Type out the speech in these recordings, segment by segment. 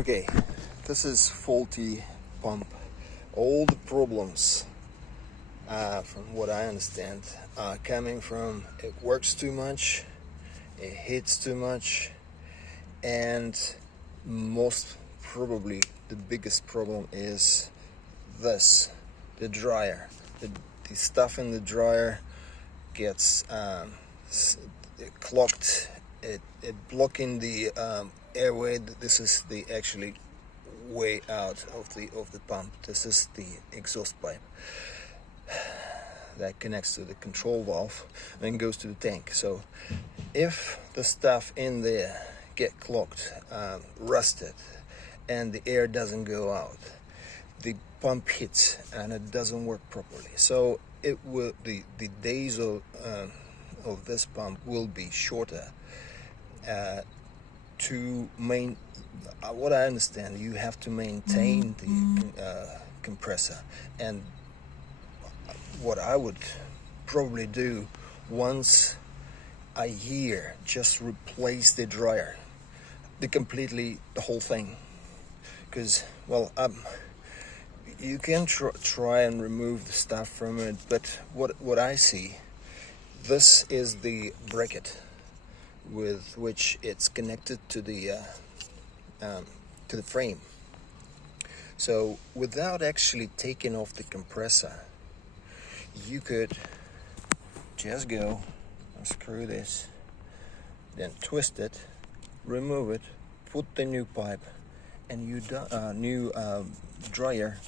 Okay, this is faulty pump. All the problems, from what I understand, are coming from it works too much, it hits too much, and most probably the biggest problem is this, the dryer. The stuff in the dryer gets clogged, it blocking the airway. This is the actually way out of the pump. This is the exhaust pipe that connects to the control valve and then goes to the tank. So if the stuff in there get clogged, rusted, and the air doesn't go out, the pump hits and it doesn't work properly. So it will, the days of this pump will be shorter. What I understand, you have to maintain the compressor, and what I would probably do once a year, just replace the dryer, the whole thing, because well, you can try and remove the stuff from it, but what I see, this is the bracket with which it's connected to the frame. So without actually taking off the compressor, you could just go unscrew this, then twist it, remove it, put the new pipe and new dryer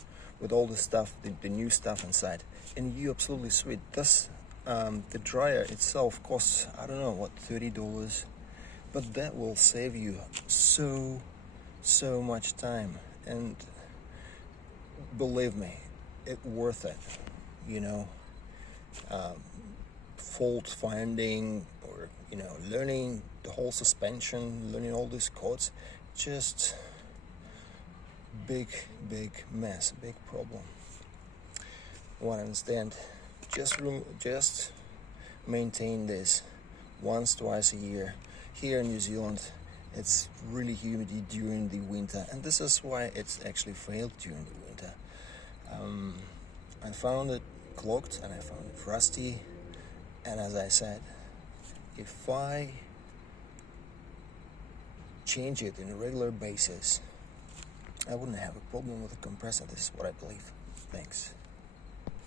with all the stuff, the new stuff inside, and you absolutely sweet. This the dryer itself costs, I don't know what, $30, but that will save you so much time, and believe me, it's worth it. You know, fault finding, or learning the whole suspension, learning all these codes, just big mess, big problem. What I understand, just maintain this twice a year. Here in New Zealand, it's really humid during the winter, and this is why it's actually failed during the winter. I found it clogged and I found it rusty, and as I said, if I change it on a regular basis, I wouldn't have a problem with the compressor. This is what I believe. Thanks.